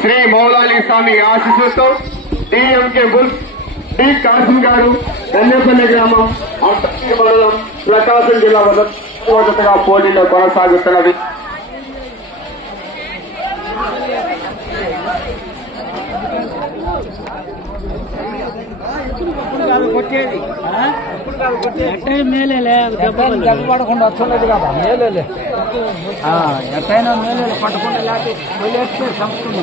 శ్రీ మౌలాలి స్వామి ఆశీస్సులతో DMK bulls D Kasim గారు గన్నేపల్లి గ్రామం మండలం ప్రకాశం జిల్లా మొదటగా పోటీలో కొనసాగుతున్నవి. పడకుండా వచ్చలేదు కదా మేలే ఎట్టయినా మేలే పట్టకుండా లేకపోతే సంస్కృతి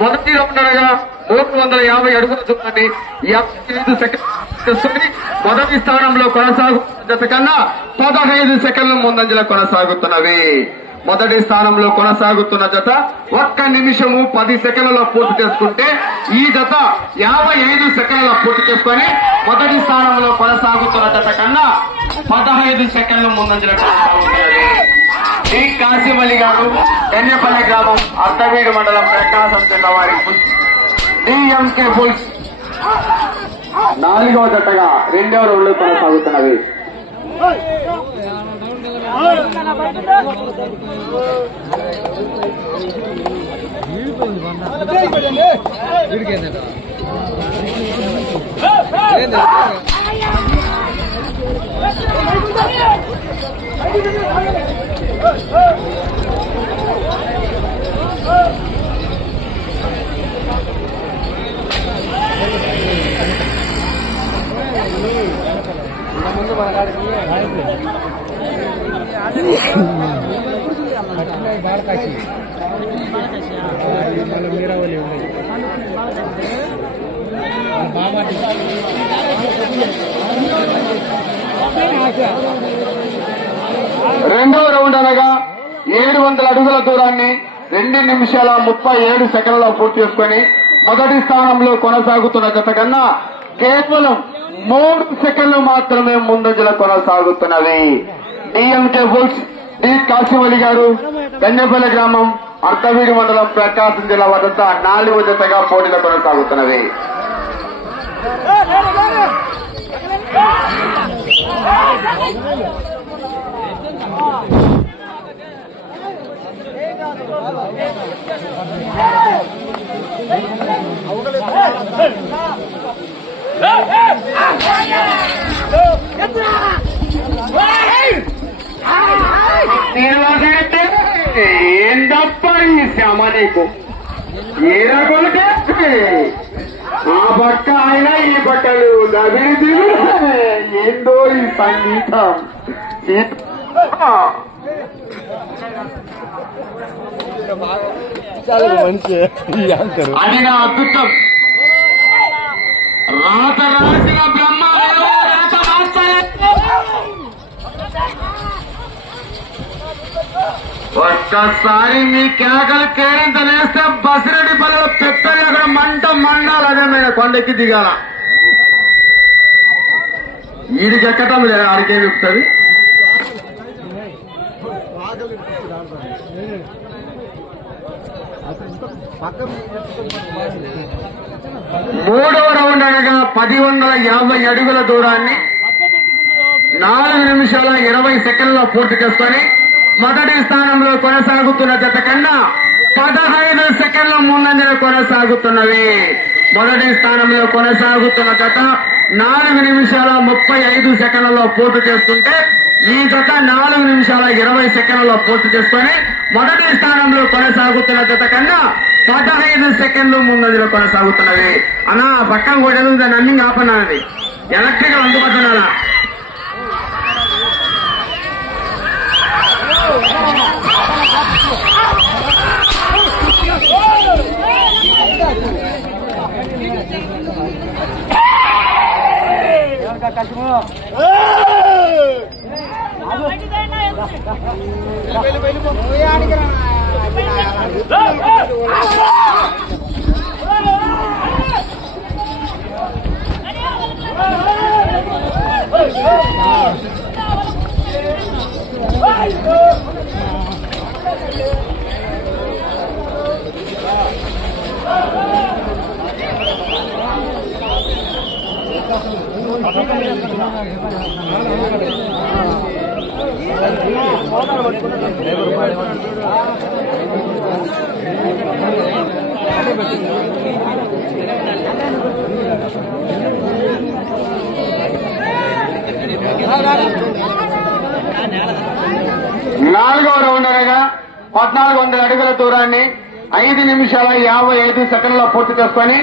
మొదటి రౌండ్ అనగా 350 అడుగుల దూరాన్ని 55 సెకండ్లు మొదటి స్థానంలో కొనసాగుతున్న జత కన్నా 15 సెకండ్ల ముందంజలో కొనసాగుతున్నవి. మొదటి స్థానంలో కొనసాగుతున్న జత 1 నిమిషము 10 సెకండ్లలో పూర్తి చేసుకుంటే ఈ జత 55 సెకండ్ల పూర్తి చేసుకుని మొదటి స్థానంలో కొనసాగుతున్న జత కన్నా 15 సెకండ్ల ముందంజలో కొనసాగుతున్నది. డి కాసిం అలీ గారు గన్నేపల్లి గ్రామం అర్ధవీడు మండలం ప్రకాశం జిల్లా వారి డిఎంకే బుల్స్ 4వ జతగా 2వ రౌండ్లో కొనసాగుతున్నవి. రెండవ రౌండ్ అనగా 700 అడుగుల దూరాన్ని 2 నిమిషాల 37 సెకండ్లలో పూర్తి చేసుకుని మొదటి స్థానంలో కొనసాగుతున్న జత కన్నా కేవలం 3 సెకండ్లు మాత్రమే ముందంజలో కొనసాగుతున్నవి. DMK bulls D Kasim Ali గారు గన్నేపల్లి గ్రామం అర్ధవీడు మండలం ప్రకాశం జిల్లా వద్ద 4వ జతగా పోటీలో కొనసాగుతున్నవి. ఏందప్ప ఈ శ్యామ నీకు ఏరగొలటే ఆ పక్క ఆయన ఈ పక్కలు అభివృద్ధి ఏందో ఈ సంగీతం అది నా అద్భుతం. రాత రాసిన బ్రహ్మ ఒక్కసారి మీ కేకలు కేరింత వేస్తే బసిరెడ్డి పల్లెలో పెద్దలు అక్కడ మంట మండాలి. అదే మీద కొండెక్కి దిగాల. వీడికి ఎక్కటం లేదు, ఆడికేమి చెప్తుంది. మూడవ రౌండ్ అనగా 1150 అడుగుల దూరాన్ని 4 నిమిషాల 20 సెకండ్లలో పూర్తి చేసుకుని మొదటి స్థానంలో కొనసాగుతున్న జత కన్నా 15 సెకండ్ల ముందంజలో కొనసాగుతున్నవి. మొదటి స్థానంలో కొనసాగుతున్న జత 4 నిమిషాల 35 సెకండ్లలో పూర్తి చేస్తుంటే ఈ జత 4 నిమిషాల 20 సెకండ్లలో పూర్తి చేసుకుని మొదటి స్థానంలో కొనసాగుతున్న జత కన్నా 15 సెకండ్లు ముందంజలో కొనసాగుతున్నవి. అన్నా పక్కన కూడా దాన్ని అన్ని ఆపన్నది ఎలక్ట్రికల్ అందుబాటులో నాలుగవ రౌండ్ అనగా 1400 అడుగుల దూరాన్ని 5 నిమిషాల 55 సెకండ్ల పూర్తి చేసుకొని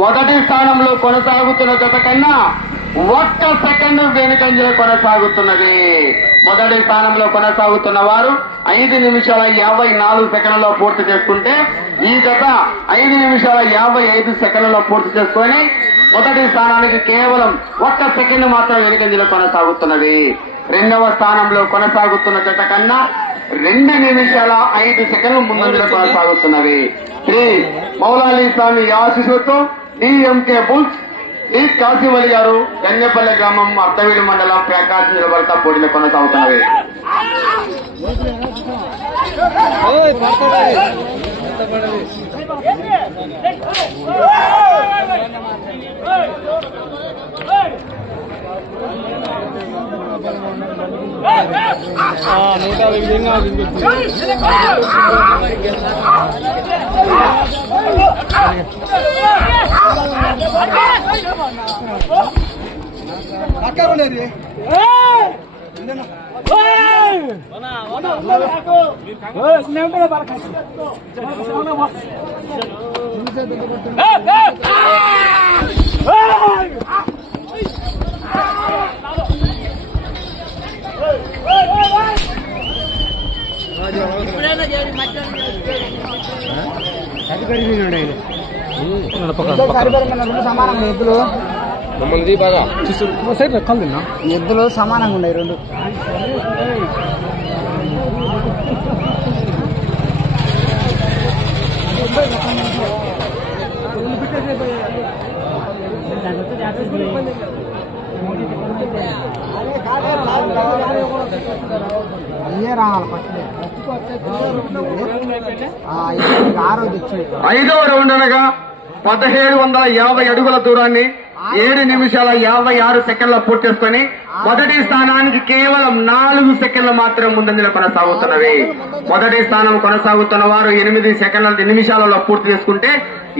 మొదటి స్థానంలో కొనసాగుతున్న జత కన్నా 1 సెకండ్ వెనుకంజలో కొనసాగుతున్నది. మొదటి స్థానంలో కొనసాగుతున్న వారు 5 నిమిషాల 54 సెకండ్లలో పూర్తి చేసుకుంటే ఈ జత 5 నిమిషాల 55 సెకండ్లలో పూర్తి చేసుకొని మొదటి స్థానానికి కేవలం 1 సెకండ్ మాత్రం వెనుకంజలో కొనసాగుతున్నది. రెండవ స్థానంలో కొనసాగుతున్న జత కన్నా 2 నిమిషాల 5 సెకండ్లు ముందంజలో కొనసాగుతున్నవి. శ్రీ మౌలాలి స్వామి ఆశీస్సులతో డిఎంకే బుల్స్ డి కాశీవలి గారు గన్నేపల్లి గ్రామం అర్ధవీడు మండలం ప్రకాశం జిల్లా పోటీలో కొనసాగుతున్నవి. సమానంగా ఎద్దులు బాగా ఎద్దులు సమానంగా ఉన్నాయి రెండు. అయ్యే రావాలి ఐదవ రౌండ్ అనగా 1750 అడుగుల దూరాన్ని 7 నిమిషాల 56 సెకండ్ల పూర్తి చేసుకుని మొదటి స్థానానికి కేవలం 4 సెకండ్లు మాత్రం ముందంజలో కొనసాగుతున్నవి. మొదటి స్థానం కొనసాగుతున్న వారు 8 నిమిషాలలో పూర్తి చేసుకుంటే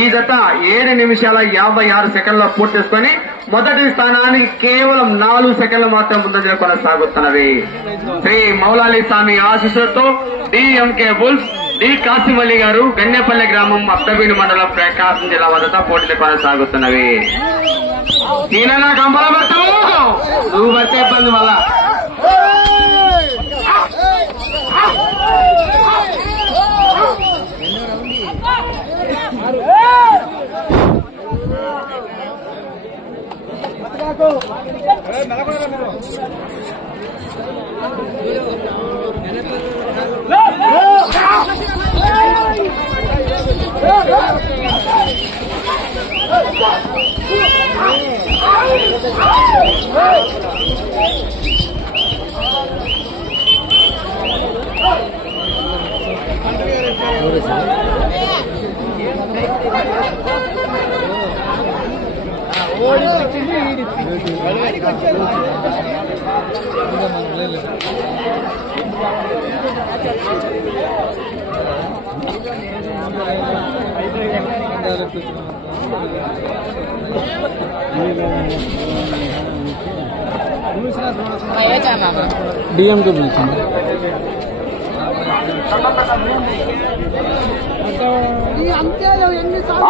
ఈ జత 7 నిమిషాల 56 సెకండ్ల పూర్తి చేసుకుని మొదటి స్థానానికి కేవలం 4 సెకండ్లు మాత్రం ముందంజలో కొనసాగుతున్నవి. శ్రీ మౌలాలి స్వామి ఆశీస్సులతో డిఎంకే బుల్స్ డి కాశీవల్లి గారు గన్నేపల్లి గ్రామం అర్ధవీడు మండలం ప్రకాశం జిల్లా వద్ద పోటీలు కొనసాగుతున్నవి. ఈయన నాకు అంబల పడతావు నువ్వు పడితే ఇబ్బంది వల్ల డిఎంకే పిలిచింది.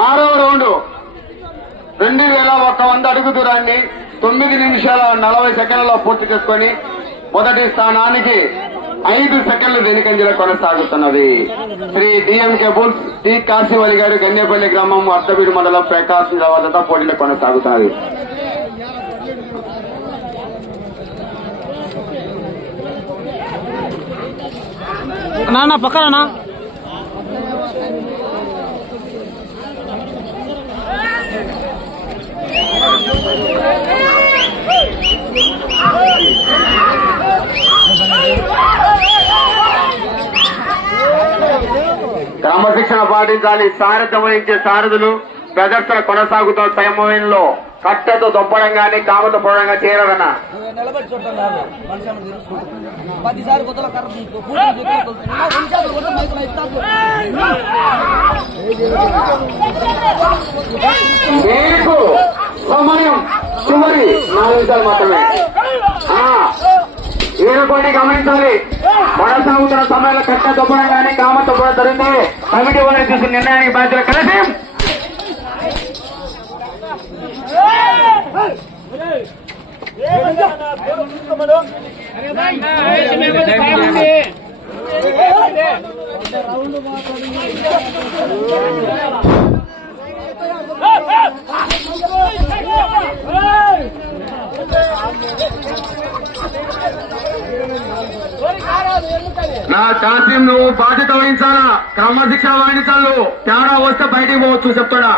ఆరవ రౌండ్ 2100 అడుగు దూరాన్ని 9 నిమిషాల 40 సెకండ్లలో పూర్తి చేసుకుని మొదటి స్థానానికి 5 సెకండ్లు వెనుకంజలో కొనసాగుతున్నది. శ్రీ డిఎంకే బుల్స్ డి కాశీవల్లి గారు గన్నేపల్లి గ్రామం అర్ధవీడు మండలం ప్రకాశం జిల్లా వద్ద పోటీలో కొనసాగుతున్నది. నా పక్కన క్రమశిక్షణ పాటించాలి. సారథ్యం వహించే సారథులు ప్రదర్శన కొనసాగుతున్న సమయంలో కట్టతో దొప్పడం గానీ కామతో పొడడంగా చేరదన్న. మీకు సమయం చివరి 4 నిమిషాలు మాత్రమే. కొన్ని గమనించాలి. కొనసాగుతున్న సమయంలో కట్ట దొప్పడం గానీ కామతో పొడడం జరిగితే కమిటీ వారిని తీసుకున్న నిర్ణయానికి బాధ్యత కలిసి నా కాసిం నువ్వు బాధ్యత వహించాలా. క్రమశిక్షణ వహించాలు. తేడా వస్తే బయటికి పోవచ్చు చెప్తాడా.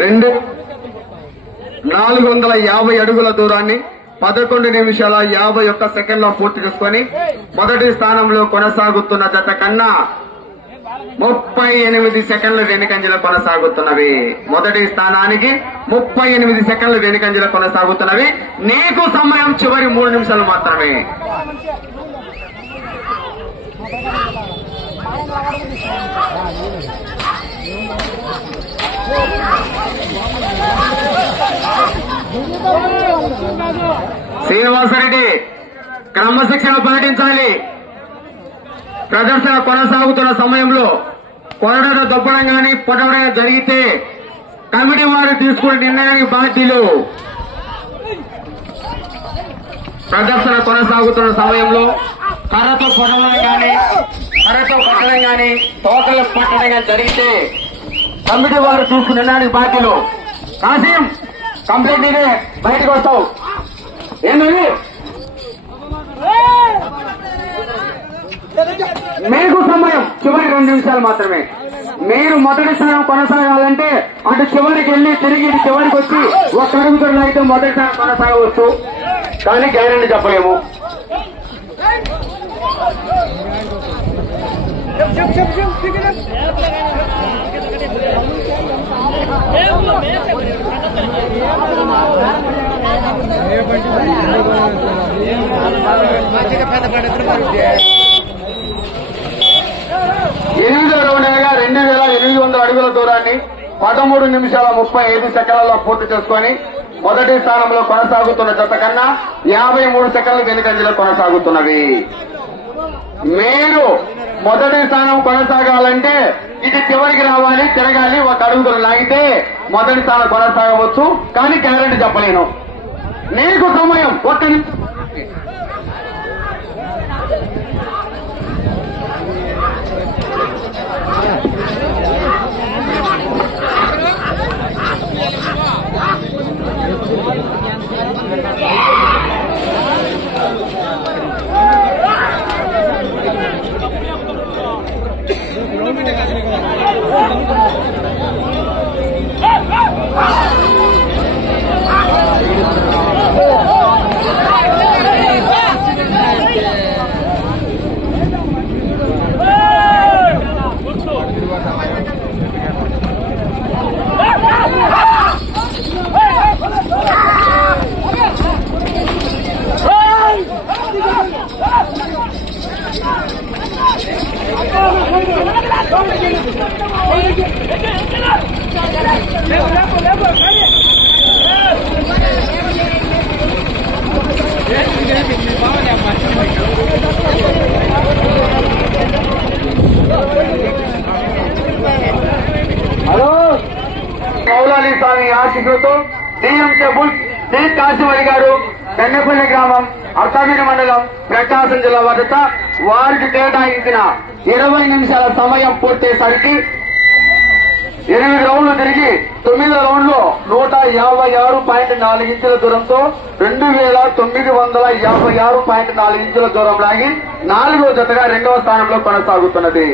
రెండు 450 అడుగుల దూరాన్ని 11 నిమిషాల 51 సెకండ్ల పూర్తి చేసుకుని మొదటి స్థానంలో కొనసాగుతున్న జత కన్నా 38 సెకండ్ల వెనుకంజలో కొనసాగుతున్నవి. మొదటి స్థానానికి 38 సెకండ్ల వెనుకంజలో కొనసాగుతున్నవి. నీకు సమయం చివరి 3 నిమిషాలు మాత్రమే. శ్రీనివాసరెడ్డి క్రమశిక్షణ పాటించాలి. ప్రదర్శన కొనసాగుతున్న సమయంలో కొరడతో దొప్పడం గానీ పొడవడం జరిగితే కమిటీ వారు తీసుకునే నిర్ణయానికి బాధ్యులు. ప్రదర్శన కొనసాగుతున్న సమయంలో కర్రతో పొడవడం గానీ కర్రతో పట్టడం గానీ తోకలు పట్టడం గానీ జరిగితే కమిటీ వారు తీసుకునే నిర్ణయానికి బాధ్యులు. కాసిం కంప్లైంట్ ఇదే బయటకు వస్తావు. ఏంటది మీకు సమయం చివరి 2 నిమిషాలు మాత్రమే. మీరు మొదటి స్థానం కొనసాగాలంటే అటు చివరికి వెళ్లి తిరిగి చివరికి వచ్చి ఒక అడుగుతున్న అయితే మొదటి స్థానం కొనసాగవచ్చు. కానీ గ్యారెంటీ చెప్పలేము. ఎనిమిదో రౌండ్ అనగా 2800 అడుగుల దూరాన్ని 13 నిమిషాల 35 సెకండ్లలో పూర్తి చేసుకుని మొదటి స్థానంలో కొనసాగుతున్న జత కన్నా 53 సెకండ్ల వెనుకంజలో కొనసాగుతున్నవి. మీరు మొదటి స్థానం కొనసాగాలంటే ఇది చివరికి రావాలి, తిరగాలి. ఒక అడుగులు లాగితే మొదటి స్థానం కొనసాగవచ్చు. కానీ గ్యారెంటీ చెప్పలేను. నీకు సమయం 1 నిమిషం. హలో మౌలాలి స్వామి ఆశీస్సులతో డిఎం కేబుల్ డి కాశీమణి గారు కన్నెపల్లి గ్రామం అర్ధవీడి మండలం ప్రకాశం జిల్లా వద్ద వారికి కేటాయించిన 20 నిమిషాల సమయం పూర్తయ్యేసరికి 8 రౌండ్లు తిరిగి 9 రౌండ్లో 156.4 ఇంచుల దూరంతో 2956.4 ఇంచుల దూరం లాగి 4వ జతగా 2వ స్థానంలో కొనసాగుతున్నది.